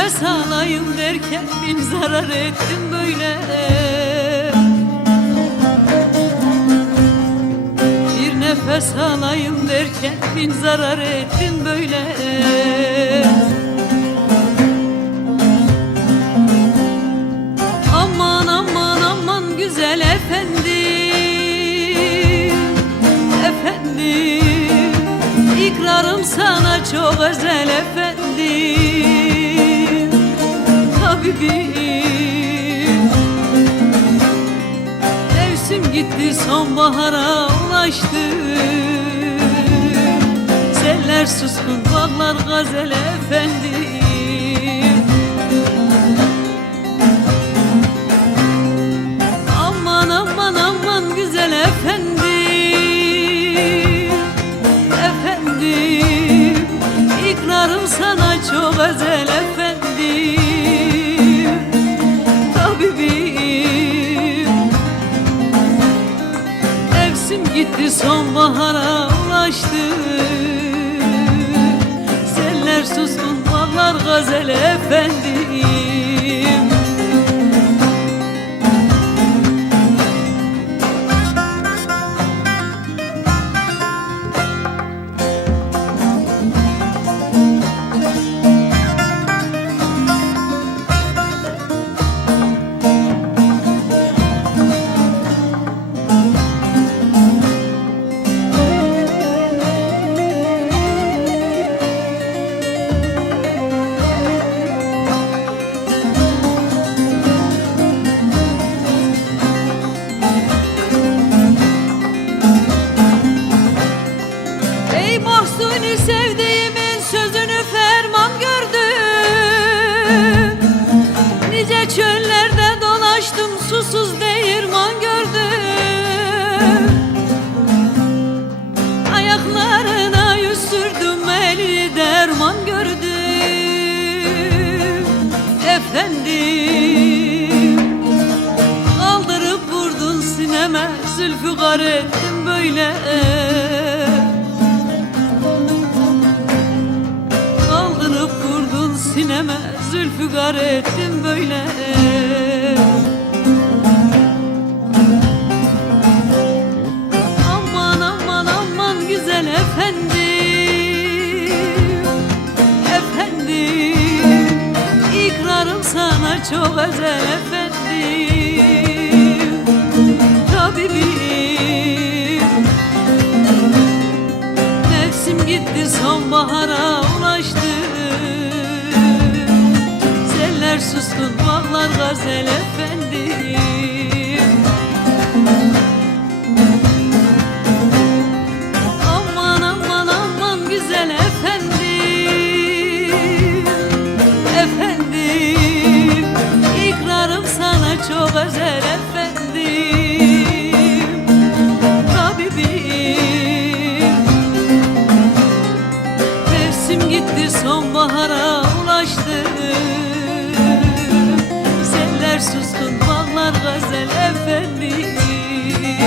nefes alayım derken bin zarar ettim böyle. Bir nefes alayım derken bin zarar ettim böyle. Aman aman aman güzel efendim. Efendim İkrarım sana çok özel efendim sonbahara ulaştı. Seller suskun bağlar gazel efendim Aman aman aman güzel efendim Efendim İkrarım sana Mevsim gitti sonbahara ulaştı. Seller suskun bağlar gazel efendim çöllerde dolaştım susuz değirman gördüm. Ayaklarına yüz sürdüm eli derman gördüm. Efendim Kaldırıp vurdun sineme Zülfikar ettim böyle. Kaldırıp vurdun sineme Zülfikar ettim böyle. Aman aman aman güzel efendim. Efendim İkrarım sana çok özel efendim gazel efendim. Aman aman aman güzel efendim. Efendim İkrarım sana çok özel efendim. Tabibim. Mevsim gitti sonbahara ulaştı suskun bağlar gazel efendim